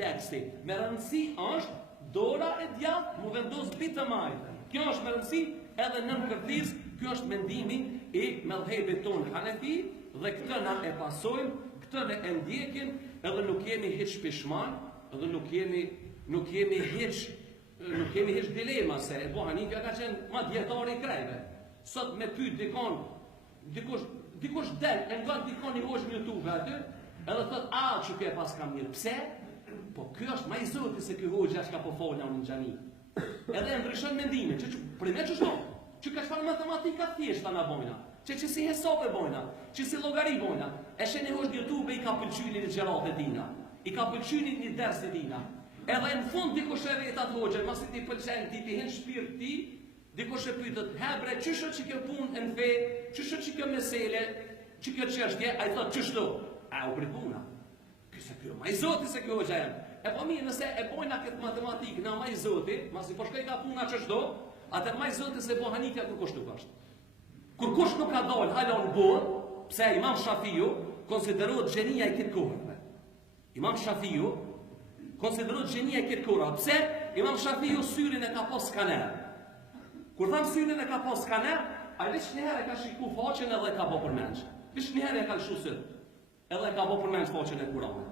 teksti. Me rëndësi është dora e djathtë mu vendos bitë majtë. Kjo është me rëndësi edhe nën kërtis, kjo është mendimi i mëdhëhebit tonë Hanefi dhe këtë na e pasojmë, këtë ne e ndjekim, edhe nuk jemi hiç pishman, edhe nuk kemi hiç dilema se Ebu Hanifja ka qenë ma djetari i krejve. Sot me pyet dikush del e nga dikon i hosh në YouTube aty, edhe thot që kjo e pas kam mirë. Pse? Po kjo është ma i zoti se kjo hoxha që ka po folja unë në xhami. Edhe e ndryshon mendimin, për me që shto, që ka shfarë matematika thjeshta na bojna, që si hesop e bojna, që si logari bojna, e sheni hosh në YouTube i ka pëlqyni një gjerat e dina, i ka pëlqyni një ders e dina, edhe në fund dikush e vetat hoxha, masi ti pëlqen ti hin shpirt ti, dikush e pyetët, hebre, qështë që kjo punë në fe, qështë që kjo mesele, që kjo çështje, a i thot qështu, u pripuna, këse kjo ma i zoti se kjo hoxha jem. E po mirë, nëse e bojna këtë matematikë na ma i zoti, masi po shkoj ka puna qështu, atë ma i zoti se Ebu Hanifja kur kush nuk është. Kur kush nuk ka dalë halon borë, pse Imam Shafiu konsiderohet gjenia i këtë kohërve. Imam Shafiu konsiderohet gjenia i këtë kohërve. Pse? Imam Shafiu syrin e ka pos skaner. Kur tham syrin e ka pos skaner, a veç njëherë e ka shiku faqen edhe e ka bo përmenç. Veç njëherë e ka lëshu sërë, edhe e ka bo përmenç faqen e Kuranit.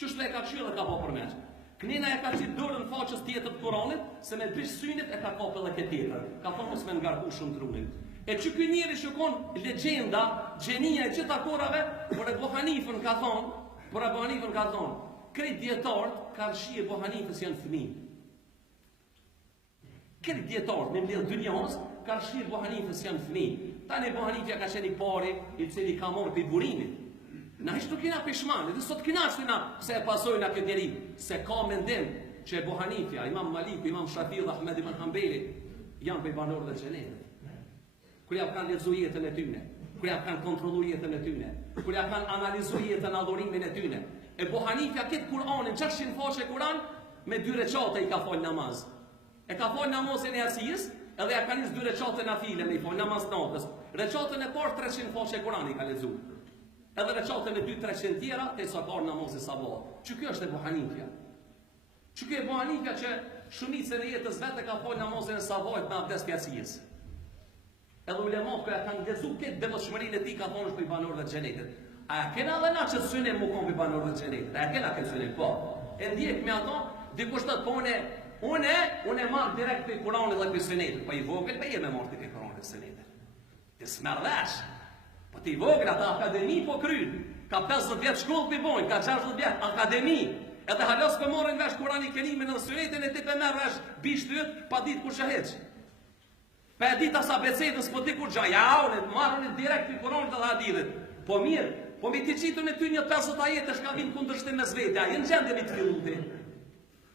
Qështë e ka qyrë dhe ka bo përmenç. Kënina e ka qitë dorën faqës tjetër të Kuranit, se me bish synit e ka kapë edhe këtë tjetër. Ka thonë mos me ngarku shumë trunin. E që ky njeri shukon legjenda, gjenia e gjitha korave, por Ebu Hanifën ka thonë, krejt djetarët ka rëshi Ebu Hanifës janë fëmijë. Krejt djetarët, me mbledh dynjahës, ka rëshi Ebu Hanifës janë fëmijë. Tani Ebu Hanifja ka qenë i pari, i cili ka morë për burimit. Na ishtu kina pishmani, dhe sot kina ashtu na se e pasojna këtë njeri, se ka mendim që Ebu Hanifja, Imam Maliku, Imam Shafiu dhe Ahmed ibn Hanbeli janë për banorë dhe xhenetit. Kur ja kanë lexuar jetën e tyne, kur ja kanë kontrolluar jetën e tyne, kur ja kanë analizuar jetën adhurimin e tyne. Ebu Hanifja këtë Kur'anin, 600 faqe Kur'an, me 2 recate i ka fol namaz. E ka fol namazin e jasijës, edhe ja ka nis 2 recate nafile me i fol namaz natës. Recatën e parë 300 faqe Kur'an i ka lexuar. Edhe recatën e 200-300 tjera, te sa parë namazin sabah. Që kjo është Ebu Hanifja. Që kjo Ebu Hanifja që shumicën e jetës vetë ka fol namazin e sabahit me abdes të jasijës. Edhe ulemat kërja kanë lexuar këtë devotshmërinë e tij ka thonë është për i banorëve të xhenetit. A kena dhe na që synim mu konë për i banorëve të xhenetit? A kena këtë synim? Po. E ndjek me ato, dikush thot po unë marr direkt për Kuranit dhe për Sunetit. Po i vogël po jemi marrë për Kuranit dhe Sunetit. Ti smerdesh. Po ti vogël ata akademi po kryn. Ka 50 vjet shkollë për bojnë, ka 60 vjet akademi. Edhe halos për morrin vesh Kurani Kerimin dhe Sunetin e ti për merr vesh bishtyt pa ditë kur shahet. Pa e dita sa becetës, po ti kur gjajaunet, marrën direkt i Kuranit dhe hadithit. Po mirë, po mi ti qitën e ty një 50 ajete shka vinë kundërshtim me zvete, a jenë gjendje mi të fillu ti.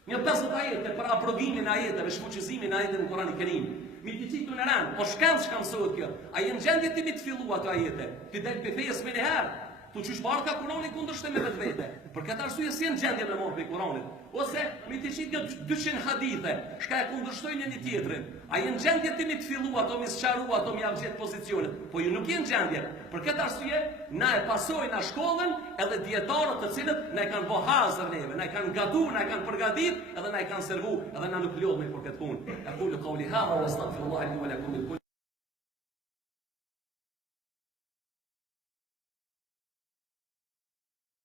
Një 50 ajete për aprovimin ajeteve, shfuqizimin ajeteve në Kurani Kerim. Mi ti qitën e rënë, po shkallë shka mësot kjo. A jenë gjendje ti mi të fillu ato ajete. Ti del për fejes me njëherë. Tu qysh barë ka Kurani kundërshtim me vetë vete. Për këtë arsye si jenë gjendje me morë për Kuranit. Ose mi ti qitë një 200 hadithe, shka e kundërshtojnë një tjetrin. A jenë gjendje ti mi të fillu ato, mi sqaru ato, mi avgjet pozicionet. Po ju nuk jenë gjendje. Për këtë arsye, na e pasojnë a shkollën edhe djetarët të cilët na e kanë bo hazër neve, na e kanë gatu, na e kanë përgadit, edhe na e kanë servu, edhe na nuk lodhme për këtë punë. E kullu qawli hadha wa astaghfirullaha li wa lakum